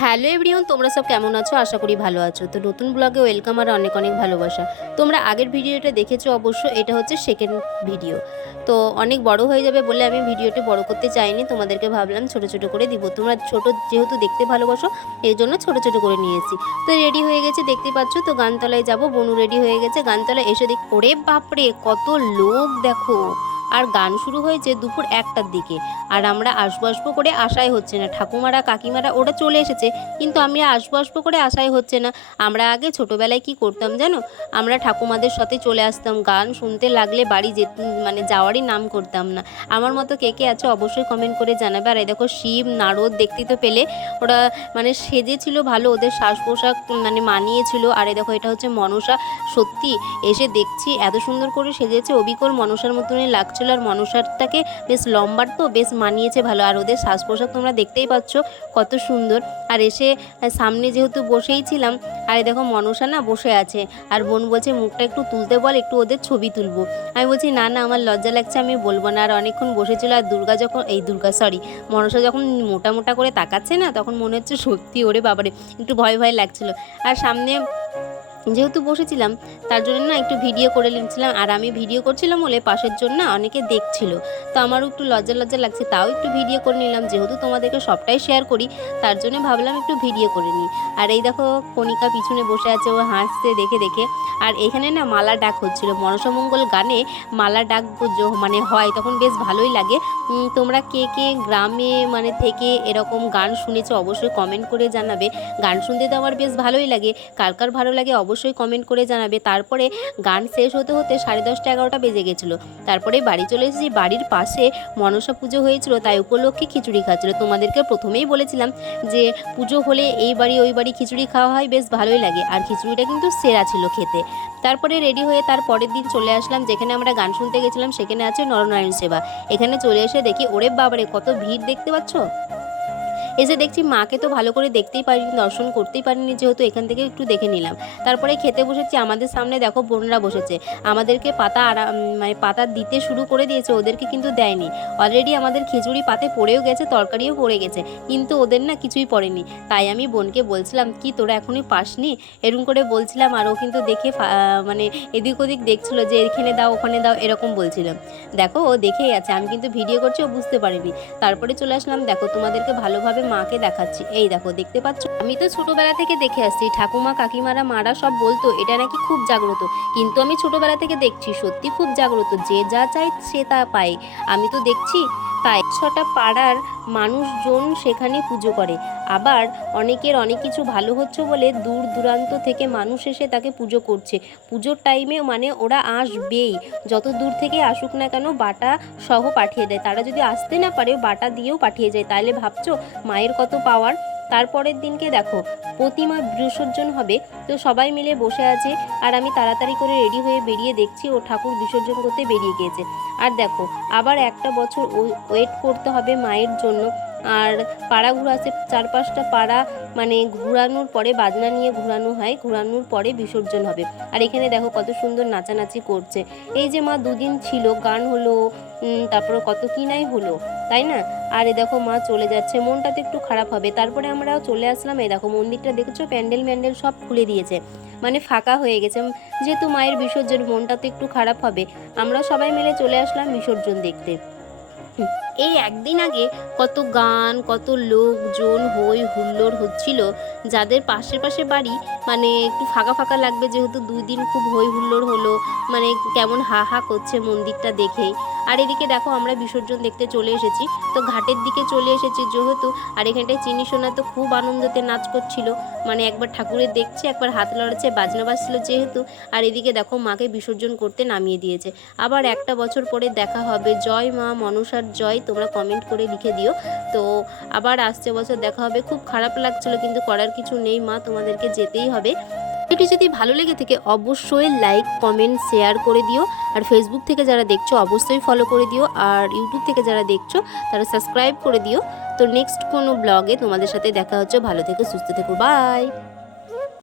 Hello everyone তোমরা সব কেমন আছো? আশা করি ভালো আছো। তো নতুন ব্লগে ওয়েলকাম আর অনেক অনেক ভালোবাসা। তোমরা আগের ভিডিওটা দেখেছ অবশ্য এটা হচ্ছে সেকেন্ড ভিডিও তো অনেক বড় হয়ে যাবে বলে আমি ভিডিওটি বড় করতে চাইনি, তোমাদেরকে ভাবলাম ছোট ছোট করে দিব। তোমরা ছোট যেহেতু দেখতে ভালোবাসো এই জন্য ছোট ছোট করে নিয়েছি। তো রেডি হয়ে গেছে, দেখতে পাচ্ছ তো গানতলায় যাব, বনু রেডি হয়ে গেছে। গানতলায় এসে দেখ, ওরে বাপরে, কত লোক দেখো। আর গান শুরু হয়েছে দুপুর একটার দিকে। আর আমরা আসব আসব করে আশাই হচ্ছে না। ঠাকুমারা, কাকিমারা, ওরা চলে এসেছে। কিন্তু আমরা আসব আসব করে আশাই হচ্ছে না। আমরা আগে ছোটোবেলায় কি করতাম জানো? আমরা ঠাকুমাদের সাথে চলে আসতাম। গান শুনতে লাগলে বাড়ি যে মানে যাওয়ারই নাম করতাম না। আমার মতো কে কে আছে অবশ্যই কমেন্ট করে জানাবে। আর এই দেখো শিব, নারদ দেখতে তো পেলে। ওরা মানে সেজেছিল ভালো, ওদের শ্বাস পোশাক মানে মানিয়েছিল। আর এই দেখো এটা হচ্ছে মনসা। সত্যি এসে দেখছি, এত সুন্দর করে সেজেছে। অবিকল মনসার মতনই লাগছিল আর মনসারটাকে বেশ লম্বার তো, বেশ মানিয়েছে ভালো। আর ওদের শ্বাস পোশাক তোমরা দেখতেই পাচ্ছ, কত সুন্দর। আর এসে সামনে যেহেতু বসেই ছিলাম, আর দেখো মনসা না বসে আছে। আর বোন বলছে, মুখটা একটু তুলতে বল, একটু ওদের ছবি তুলবো। আমি বলছি, না না, আমার লজ্জা লাগছে, আমি বলব না। আর অনেকক্ষণ বসেছিল, আর দুর্গা যখন, এই দুর্গা সরি মনসা যখন মোটা মোটা করে তাকাচ্ছে না, তখন মনে হচ্ছে সত্যি, ওরে বাবারে, একটু ভয় ভয় লাগছিল। আর সামনে যেহেতু বসেছিলাম, তার জন্য না একটু ভিডিও করে নিচ্ছিলাম। আর আমি ভিডিও করছিলাম বলে পাশের জন্য না অনেকে দেখছিল। তো আমারও একটু লজ্জা লজ্জা লাগছে, তাও একটু ভিডিও করে নিলাম। যেহেতু তোমাদেরকে সবটাই শেয়ার করি, তার জন্য ভাবলাম একটু ভিডিও করে নিই। আর এই দেখো কণিকা পিছনে বসে আছে, ও হাসছে দেখে দেখে। আর এখানে না মালা ডাক হচ্ছিল। মনসামঙ্গল গানে মালা ডাক মানে হয়, তখন বেশ ভালোই লাগে। তোমরা কে কে গ্রামে মানে থেকে এরকম গান শুনেছো অবশ্যই কমেন্ট করে জানাবে। গান শুনতে তো আমার বেশ ভালোই লাগে। কার কার ভালো লাগে অবশ্যই কমেন্ট করে জানাবে। তারপরে গান শেষ হতে হতে সাড়ে দশটা এগারোটা বেজে গেছিল। তারপরে বাড়ি চলে এসেছি, বাড়ির পাশে মনসা পুজো হয়েছিল, তাই উপলক্ষে খিচুড়ি খাচ্ছিল। তোমাদেরকে প্রথমেই বলেছিলাম যে পুজো হলে এই বাড়ি, ওই বাড়ি খিচুড়ি খাওয়া হয়, বেশ ভালোই লাগে। আর খিচুড়িটা কিন্তু সেরা ছিল খেতে। তারপরে রেডি হয়ে তার পরের দিন চলে আসলাম, যেখানে আমরা গান শুনতে গেছিলাম, সেখানে আছে নরনারায়ণ সেবা। এখানে চলে এসে দেখি, ওরে বাবারে, কত ভিড় দেখতে পাচ্ছ? এসে দেখছি মাকে তো ভালো করে দেখতেই পারিনি, দর্শন করতেই পারিনি যেহেতু এখান থেকে একটু দেখে নিলাম। তারপরে খেতে বসেছি, আমাদের সামনে দেখো বোনরা বসেছে। আমাদেরকে পাতা মানে পাতা দিতে শুরু করে দিয়েছে, ওদেরকে কিন্তু দেয়নি। অলরেডি আমাদের খিচুড়ি পাতে পড়েও গেছে, তরকারিও পড়ে গেছে, কিন্তু ওদের না কিছুই পড়েনি। তাই আমি বোনকে বলছিলাম, কি তোরা এখনই পাসনি? এরকম করে বলছিলাম, আর ও কিন্তু দেখে মানে এদিক ওদিক দেখছিল যে এখানে দাও, ওখানে দাও, এরকম বলছিলাম দেখো ও দেখেই আছে, আমি কিন্তু ভিডিও করছি, ও বুঝতে পারিনি। তারপরে চলে আসলাম, দেখো তোমাদেরকে ভালোভাবে মাকে দেখাচ্ছি। এই দেখো, দেখতে পাচ্ছ? আমি তো ছোটবেলা থেকে দেখে আসছি, ঠাকুমা, কাকিমারা, মারা সব বলতো, এটা নাকি খুব জাগ্রত। কিন্তু আমি ছোটবেলা থেকে দেখছি, সত্যি খুব জাগ্রত, যে যা চায় সে তা পায়। আমি তো দেখছি তাই ছটা পাড়ার মানুষজন সেখানে পুজো করে। আবার অনেকের অনেক কিছু ভালো হচ্ছে বলে দূর দূরান্ত থেকে মানুষ এসে তাকে পুজো করছে। পুজোর টাইমে মানে ওরা আসবেই। যত দূর থেকে আসুক না কেন বাটা সহ পাঠিয়ে দেয়। তারা যদি আসতে না পারে, বাটা দিয়েও পাঠিয়ে যায়। তাহলে ভাবছ মায়ের কত পাওয়ার তারপরের দিনকে দেখো, প্রতিমা বিসর্জন হবে। তো সবাই মিলে বসে আছে আর আমি তাড়াতাড়ি করে রেডি হয়ে বেরিয়ে দেখছি ও ঠাকুর বিসর্জন করতে বেরিয়ে গিয়েছে। আর দেখো, আবার একটা বছর ওয়েট করতে হবে মায়ের জন্য। আর পাড়া ঘুরাচ্ছে চার পাঁচটা পাড়া মানে ঘুরানোর পরে, বাজনা নিয়ে ঘুরানো হয়, ঘুরানোর পরে বিসর্জন হবে। আর এখানে দেখো কত সুন্দর নাচানাচি করছে। এই যে মা দুদিন ছিল, গান হলো তারপরে কত কি নাই হলো, তাই না? আর এ দেখো মা চলে যাচ্ছে, মনটা তো একটু খারাপ হবে। তারপরে আমরা চলে আসলাম, এই দেখো মন্দিরটা দেখেছ? প্যান্ডেল ম্যান্ডেল সব খুলে দিয়েছে। মানে ফাঁকা হয়ে গেছে। যেহেতু মায়ের বিসর্জন, মনটা তো একটু খারাপ হবে। আমরা সবাই মিলে চলে আসলাম বিসর্জন দেখতে। এই একদিন আগে কত গান, কত লোকজন হই হুল্লোড় হচ্ছিল। যাদের পাশে পাশে বাড়ি মানে একটু ফাঁকা ফাঁকা লাগবে, যেহেতু দুই দিন খুব হই হুল্লোড় হলো মানে কেমন হা হা করছে মন্দিরটা দেখেই। আর এদিকে দেখো আমরা বিসর্জন দেখতে চলে এসেছি। তো ঘাটের দিকে চলে এসেছি যেহেতু, আর এখানটায় চিনি সোনা তো খুব আনন্দতে নাচ করছিল। মানে একবার ঠাকুরের দেখছে, একবার হাত লড়াচ্ছে, বাজনা বাজছিল যেহেতু। আর এদিকে দেখো মাকে বিসর্জন করতে নামিয়ে দিয়েছে। আবার একটা বছর পরে দেখা হবে। জয় মা মনসার জয়, তোমরা কমেন্ট করে লিখে দিও। তো আবার আসছে বছর দেখা হবে। খুব খারাপ লাগছিল, কিন্তু করার কিছু নেই মা, তোমাদেরকে যেতেই হবে। ভিডিওটি যদি ভালো লেগে থাকে, অবশ্যই লাইক কমেন্ট শেয়ার করে দিও। আর ফেসবুক থেকে যারা দেখছ, অবশ্যই ফলো করে দিও। আর ইউটিউব থেকে যারা দেখছ, তারা সাবস্ক্রাইব করে দিও। তো নেক্সট কোনো ব্লগে তোমাদের সাথে দেখা হচ্ছে। ভালো থেকে, সুস্থ থেকো বাই